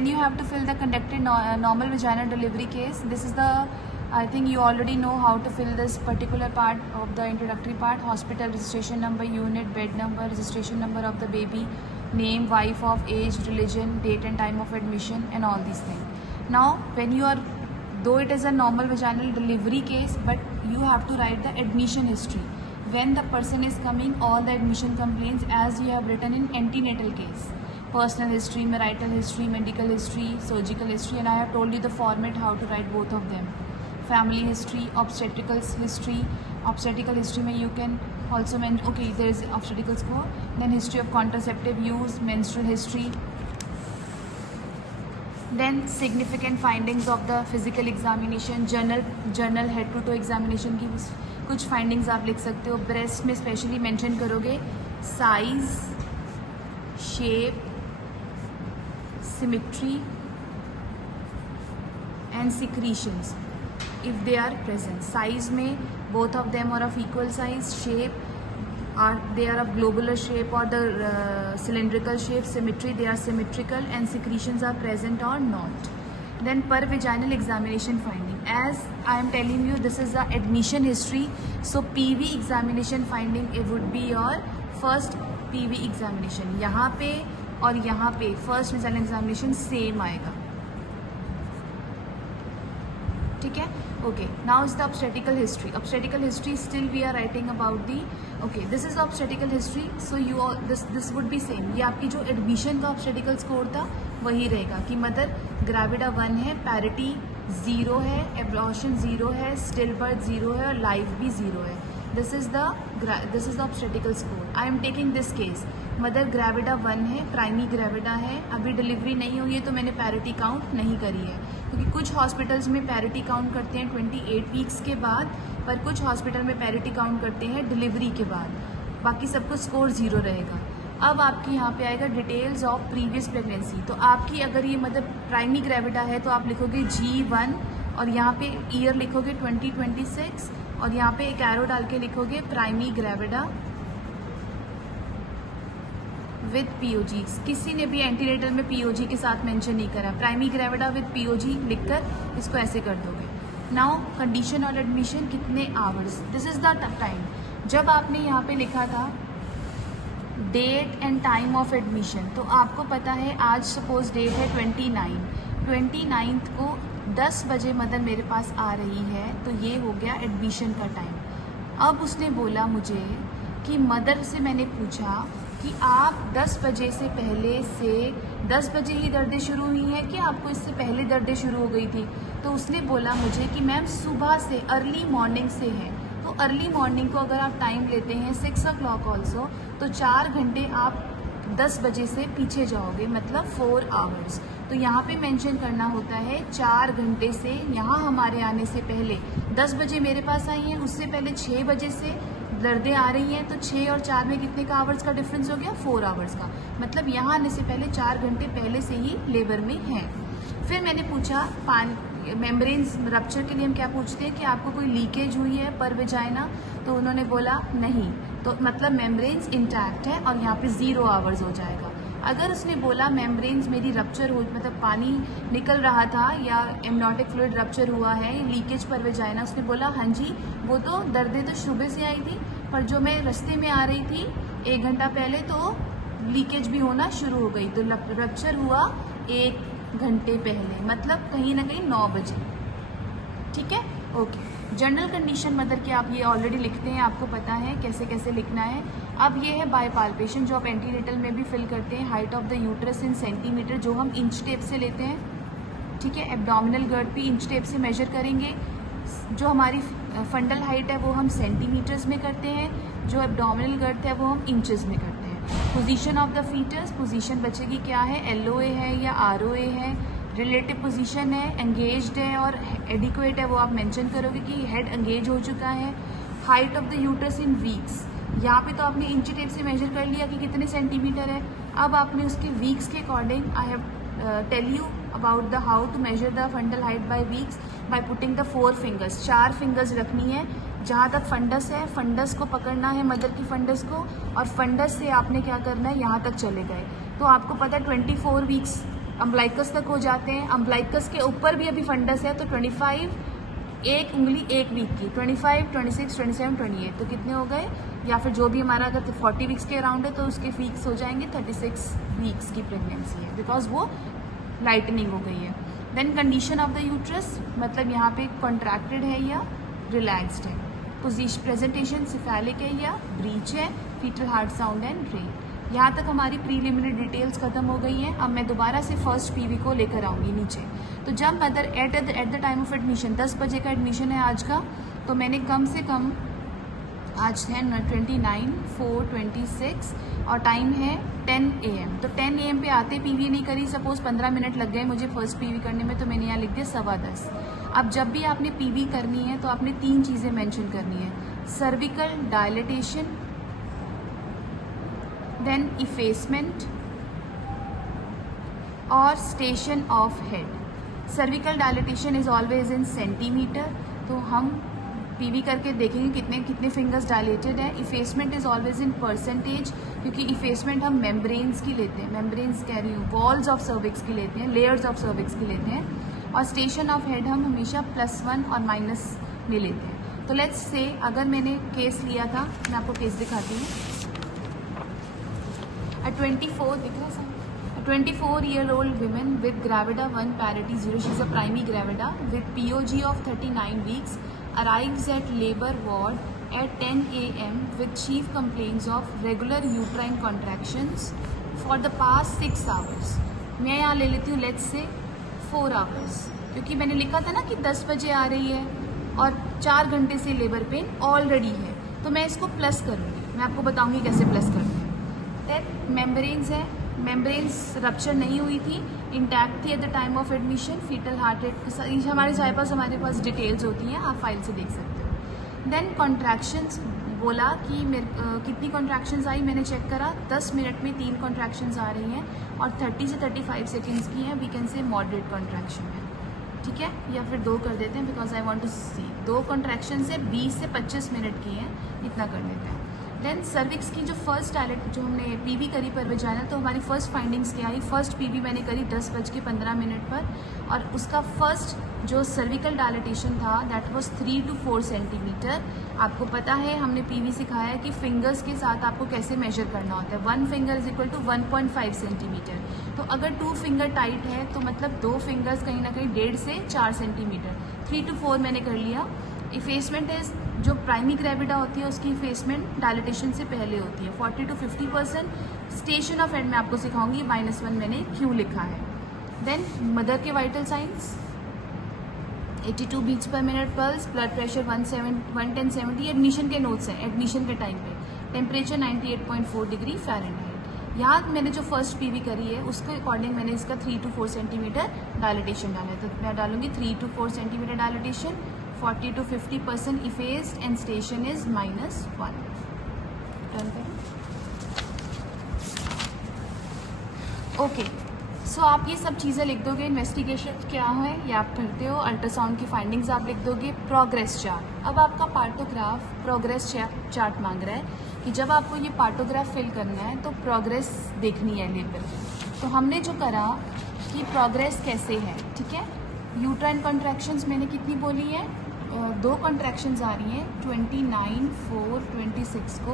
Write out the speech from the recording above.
when you have to fill the conducted normal vaginal delivery case, this is the, I think you already know how to fill this particular part of the introductory part: hospital registration number, unit, bed number, registration number of the baby, name, wife of, age, religion, date and time of admission, and all these things. Now when you are, though it is a normal vaginal delivery case, but you have to write the admission history. When the person is coming, all the admission complaints as you have written in antenatal case: personal history, marital history, medical history, surgical history, and I have told you the format how to write both of them. Family history, obstetrical history. Obstetrical history में you can also mention, okay, there is obstetrical score. Then history of contraceptive use, menstrual history. Then significant findings of the physical examination, journal head to toe examination की कुछ findings आप लिख सकते हो. breast में specially mention करोगे size, shape, symmetry and secretions if they are present. Size में both of them are of equal size. Shape, they are of globular shape or the cylindrical shape. Symmetry, they are symmetrical, and secretions are present or not. Then per vaginal examination finding, as I am telling you, this is the admission history. So PV examination finding, it would be your first PV examination. यहाँ पे और यहाँ पे first vaginal examination same आएगा, ठीक है. Okay, now is the obstetrical history. Obstetrical history, still we are writing about the, okay, this is obstetrical history. So you all, this would be same. ये आपकी जो admission का obstetrical score था वही रहेगा कि मदर ग्रेविडा 1 है, parity 0 है, एब्लॉर्शन 0 है, स्टिल बर्थ 0 है और लाइफ भी 0 है. This is the obstetrical score. I am taking this case. Mother gravida 1 है, प्राइमी ग्रेविडा है, अभी डिलीवरी नहीं हुई है, तो मैंने पैरिटी काउंट नहीं करी है, क्योंकि कुछ हॉस्पिटल्स में पैरिटी काउंट करते हैं 28 वीक्स के बाद, पर कुछ हॉस्पिटल में पैरिटी काउंट करते हैं डिलीवरी के बाद. बाकी सबको स्कोर 0 रहेगा. अब आपकी यहाँ पे आएगा डिटेल्स ऑफ प्रीवियस प्रेगनेंसी. तो आपकी अगर ये मतलब प्राइमी ग्रेविडा है तो आप लिखोगे G1 और यहाँ पे ईयर लिखोगे 2026 और यहाँ पे एक एरो डाल के लिखोगे प्राइमी ग्रेविडा विद POG. किसी ने भी एंटीनेटल में POG के साथ मेंशन नहीं करा. प्राइमी ग्रेविडा विद POG लिखकर इसको ऐसे कर दोगे. नाउ कंडीशन और एडमिशन कितने hours. This is the time. जब आपने यहाँ पे लिखा था date and time of admission, तो आपको पता है आज सपोज डेट है 29 को 10 बजे मदर मेरे पास आ रही है, तो ये हो गया एडमिशन का टाइम. अब उसने बोला मुझे कि मदर से मैंने पूछा कि आप 10 बजे से पहले से 10 बजे ही दर्दें शुरू हुई हैं कि आपको इससे पहले दर्दें शुरू हो गई थी. तो उसने बोला मुझे कि मैम सुबह से अर्ली मॉर्निंग से है. तो अर्ली मॉर्निंग को अगर आप टाइम लेते हैं 6 o'clock ऑल्सो, तो 4 घंटे आप 10 बजे से पीछे जाओगे, मतलब 4 आवर्स. तो यहाँ पे मेंशन करना होता है 4 घंटे से, यहाँ हमारे आने से पहले 10 बजे मेरे पास आई हैं, उससे पहले 6 बजे से दर्दें आ रही हैं, तो 6 और 4 में कितने का आवर्स का डिफरेंस हो गया, 4 आवर्स का. मतलब यहाँ आने से पहले 4 घंटे पहले से ही लेबर में हैं. फिर मैंने पूछा मेम्ब्रेन्स रप्चर के लिए हम क्या पूछते हैं कि आपको कोई लीकेज हुई है पर वेजाइना, तो उन्होंने बोला नहीं, तो मतलब मेम्ब्रेन्स इंटैक्ट है और यहाँ पे 0 आवर्स हो जाएगा. अगर उसने बोला मेम्ब्रेन्स मेरी रप्चर हो, मतलब पानी निकल रहा था या एमनोटिक फ्लूइड रप्चर हुआ है, लीकेज पर वेजाइना, उसने बोला हाँ जी, वो तो दर्दें तो सुबह से आई थी, पर जो मैं रास्ते में आ रही थी 1 घंटा पहले तो लीकेज भी होना शुरू हो गई. तो रप्चर हुआ 1 घंटे पहले, मतलब कहीं ना कहीं 9 बजे. ठीक है, ओके. जनरल कंडीशन मदर के आप ये ऑलरेडी लिखते हैं, आपको पता है कैसे कैसे लिखना है. अब ये है बाय पाल्पेशन, जो आप एंटीनेटल में भी फिल करते हैं. Height of the uterus in centimetre, जो हम इंच टेप से लेते हैं. ठीक है, एब्डोमिनल गर्ड भी इंच टेप से मेजर करेंगे. जो हमारी फंडल हाइट है वो हम सेंटीमीटर्स में करते हैं, जो एब्डोमिनल गर्ड है वो हम इंचेस में करते हैं. Position of the foetus, position बच्चे की क्या है, LOA है या ROA है. रिलेटिव पोजीशन है, एंगेज्ड है और एडिक्वेट है, वो आप मेंशन करोगे कि हेड एंगेज हो चुका है. Height of the uterus in weeks, यहाँ पे तो आपने इंची टेप से मेजर कर लिया कि कितने सेंटीमीटर है. अब आपने उसके वीक्स के according, I have tell you about the how to measure the fundal height by weeks by putting the 4 fingers. 4 fingers रखनी है. जहाँ तक फंडस है, फंडस को पकड़ना है, मदर की फंडस को, और फंडस से आपने क्या करना है, यहाँ तक चले गए. तो आपको पता है 24 वीक्स अम्बलाइकस तक हो जाते हैं। अम्बलाइकस के ऊपर भी अभी फंडस है, तो 25 एक उंगली एक वीक की, 25, 26, 27, 28, तो कितने हो गए, या फिर जो भी हमारा अगर 40 वीक्स के अराउंड है तो उसके वीक्स हो जाएंगे 36 वीक्स की प्रेगनेंसी है, बिकॉज वो लाइटनिंग हो गई है। Then condition of the uterus, मतलब यहाँ पे कॉन्ट्रैक्टेड है या रिलैक्स्ड है। पोजीशन प्रेजेंटेशन सिफेलिक है या ब्रीच है, foetal heart sound and rate. यहाँ तक हमारी प्रीलिमिनरी डिटेल्स खत्म हो गई हैं। अब मैं दोबारा से फर्स्ट पीवी को लेकर आऊँगी नीचे। तो जब mother eight the time of admission, 10 बजे का एडमिशन है आज का, तो मैंने कम से कम, आज है 29/4/26 और टाइम है 10 AM, तो 10 AM पे आते पीवी नहीं करी, सपोज 15 मिनट लग गए मुझे फर्स्ट पीवी करने में, तो मैंने यहाँ लिख दिया 10:15। अब जब भी आपने पीवी करनी है तो आपने 3 चीज़ें मेंशन करनी है, सर्विकल डायलिटेशन, देन इफेसमेंट और station of head. Cervical dilatation is always in centimetre, तो हम पीवी करके देखेंगे कितने फिंगर्स डायलेटेड है। Effacement is always in percentage, क्योंकि इफेसमेंट हम मेम्ब्रेन्स की लेते हैं, मेम्ब्रेन्स कह रही हूँ, वॉल्स ऑफ सर्विक्स की लेते हैं, लेयर्स ऑफ सर्विक्स की लेते हैं। और स्टेशन ऑफ हेड हम हमेशा +1 और माइनस में लेते हैं। तो लेट्स से अगर मैंने केस लिया था, मैं आपको केस दिखाती हूँ। 24-year-old woman with gravida 1 parity 0, she is a primary gravida with POG of 39 weeks, arrives at labor ward at 10 AM with chief complaints of regular uterine contractions for the past 6 hours. मैं यहाँ ले लेती हूँ let's say 4 hours, क्योंकि मैंने लिखा था ना कि 10 बजे आ रही है और 4 घंटे से लेबर पेन ऑलरेडी है, तो मैं इसको प्लस करूँगी। मैं आपको बताऊँगी कैसे प्लस करते हैं। मेम्ब्रेन्स है, मेम्ब्रेन्स रप्चर नहीं हुई थी, इंटैक्ट थी at the time of admission. Foetal heart rate हमारे पास डिटेल्स होती हैं, आप फाइल से देख सकते हो। देन कॉन्ट्रैक्शंस बोला कि कितनी कॉन्ट्रैक्शंस आई, मैंने चेक करा 10 मिनट में 3 कॉन्ट्रैक्शंस आ रही हैं और 30 से 35 सेकेंड्स की हैं। We can say moderate contraction है, ठीक है, या फिर 2 कर देते हैं because I want to see. 2 contraction से 20 से 25 मिनट की हैं, इतना कर देते हैं। देन सर्विक्स की जो फर्स्ट डायलेट जो हमने पीवी करी पर वजाइना, तो हमारी फर्स्ट फाइंडिंग्स क्या आई, फर्स्ट पीवी मैंने करी 10:15 पर, और उसका फर्स्ट जो सर्विकल डायलिटेशन था दैट वाज 3 to 4 सेंटीमीटर। आपको पता है हमने पीवी सिखाया है कि फिंगर्स के साथ आपको कैसे मेजर करना होता है। 1 finger is equal to 1.5 centimetre. तो अगर 2 फिंगर टाइट है तो मतलब 2 फिंगर्स कहीं ना कहीं 1.5 से 4 सेंटीमीटर। 3 to 4 मैंने कर लिया। इफेसमेंट इज जो प्राइमरी ग्रेविडा होती है उसकी इफेसमेंट डायलिटेशन से पहले होती है 40 to 50%। स्टेशन ऑफ हेड में आपको सिखाऊंगी, -1 मैंने क्यों लिखा है। देन मदर के vital signs 82 beats per minute pulse, blood pressure 110/70, admission के नोट्स हैं एडमिशन के टाइम पे। Temperature 98.4 degree Fahrenheit. यहाँ मैंने जो फर्स्ट पीवी करी है उसके अकॉर्डिंग मैंने इसका 3 to 4 सेंटीमीटर डायलिटेशन डाला है, तो मैं डालूंगी 3 to 4 centimetre dilatation, 40 to 50% effaced and station is -1। Done करें। ओके, सो आप ये सब चीज़ें लिख दोगे। इन्वेस्टिगेशन क्या है ये आप करते हो, अल्ट्रासाउंड की फाइंडिंग्स आप लिख दोगे, प्रोग्रेस चार्ट। अब आपका पार्टोग्राफ प्रोग्रेस चार्ट मांग रहा है कि जब आपको ये पार्टोग्राफ फिल करना है तो प्रोग्रेस देखनी है लेवल। तो हमने जो करा कि प्रोग्रेस कैसे है, ठीक है। यूट्राइन कॉन्ट्रैक्शंस मैंने कितनी बोली है, 2 कॉन्ट्रैक्शंस आ रही हैं 29/4/26 को।